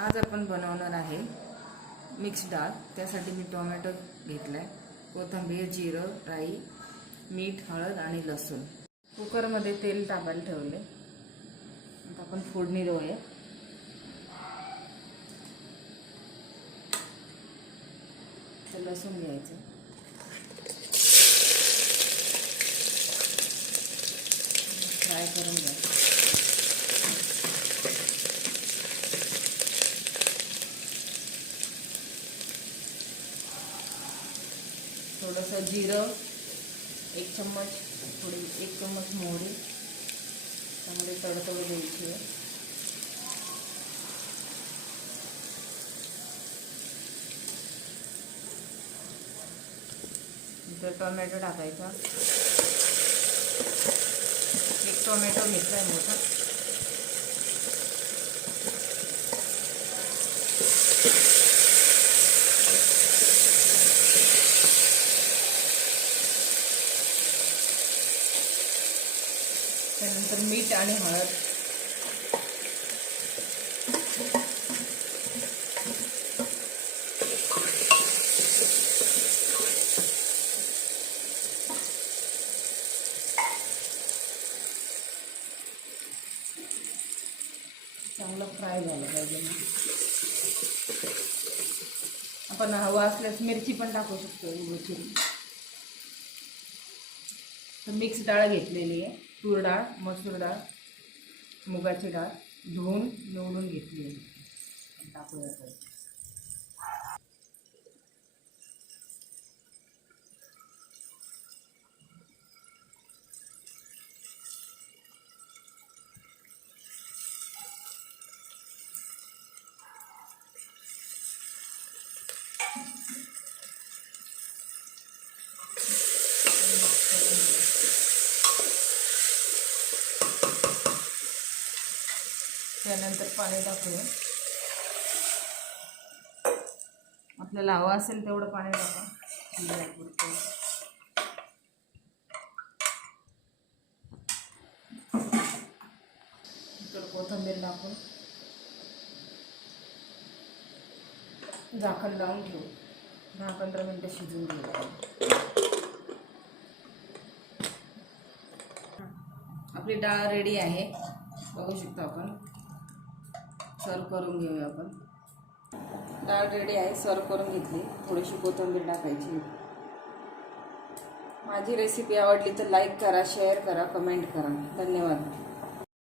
आज आपण बनवणार आहे मिक्स डाळ. त्यासाठी मी टोमॅटो घेतलाय कोथिंबीर जिरं राई मीठ हळद आणि लसूण. कुकरमध्ये तेल टाकायला ठेवले. आता आपण फोडणी देऊया. तर लसूण घ्यायचं फ्राय करून घ्यायचं थोडंसं जिरं एक चम्मच थोडी एक चम्मच मोहरी. त्यामध्ये तडतड द्यायची आहे. नंतर टोमॅटो टाकायचा. एक टोमॅटो घेतला आहे मोठा. त्यानंतर मीठ आणि हळद. चांगलं फ्राय झालं पाहिजे आपण हवा असल्यास मिरची पण टाकू शकतो उभची तर मिक्स डाळ घेतलेली आहे. तूर डाळ मसूर डाळ मुगाची डाळ धुवून निवडून घेतली आहे टाकूया तर. त्यानंतर पाणी टाकूया. आपल्याला हवं असेल तेवढं पाणी टाका. कोथंबीर टाकून झाकण लावून ठेवू. दहा पंधरा मिनटं शिजून घेऊ आपली डाळ रेडी आहे. बघू शकतो आपण. सर्व करून घेऊया आपण. डाळ रेडी आहे सर्व करून घेतली. थोडीशी कोथिंबीर टाकायची. माझी रेसिपी आवडली तर लाईक करा शेअर करा कमेंट करा. धन्यवाद.